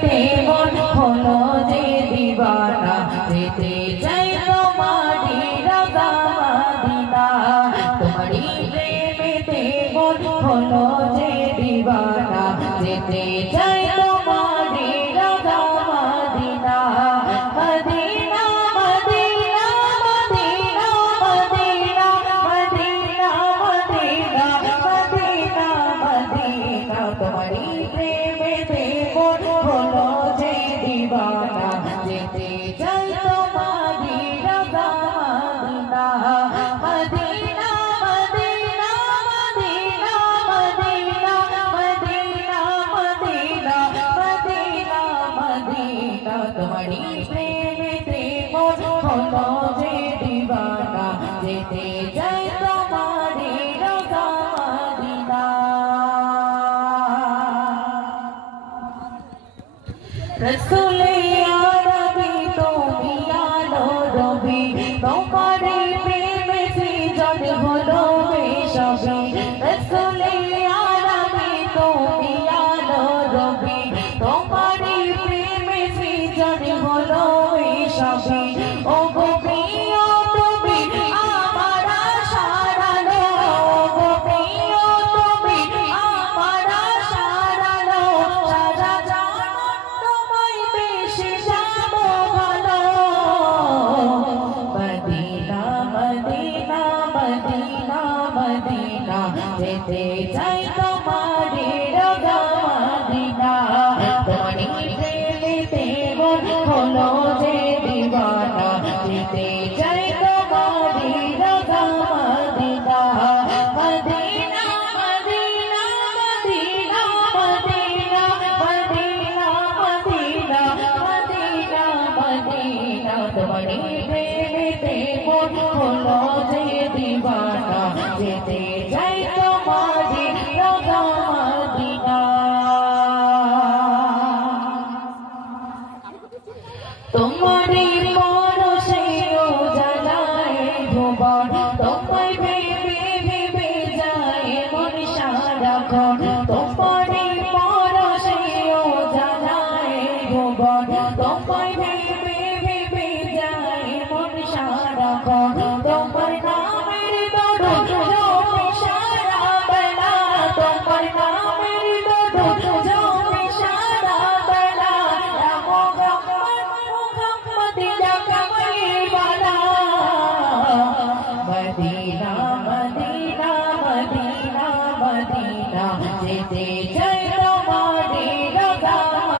প্রেমেতে মন হলো যে দিবানা যেতে চাই তোমারি রাজা মদিনা তোমারি প্রেমেতে মন হলো যে দিবানা যেতে চাই তোমারি রাজা Medina Medina Medina Medina Medina Medina Medina Medina Medina তোমারি প্রেমেতে মন হলো যে দিবানা যেতে চাই তোমারি রাজা Medina Medina Medina Medina Medina Medina Medina Medina Medina তোমারি প্রেমেতে মন হলো যে দিবানা যেতে চাই তোমারি রাজা মদিনা रसूल यारबी তুমি আলো রবি তোমারি প্রেম সৃজন হলো বেশবি রसूल यारबी তুমি আলো রবি তোমারি প্রেম সৃজন হলো বেশবি ও গো প্রিয় তুমি আমার আশারালো ও গো প্রিয় তুমি আমার আশারালো সারা জাহান তোমায় বেশি যাবো ভালো মদিনা মদিনা মদিনা মদিনা যেতে চাই তোমারি রাজা মদিনা তোমারি প্রেমেতে মন হলো যে দিবানা যেতে চাই তোমারি রাজা Medina Medina Medina Medina Medina Medina Medina Medina Medina তোমারি প্রেমেতে মন হলো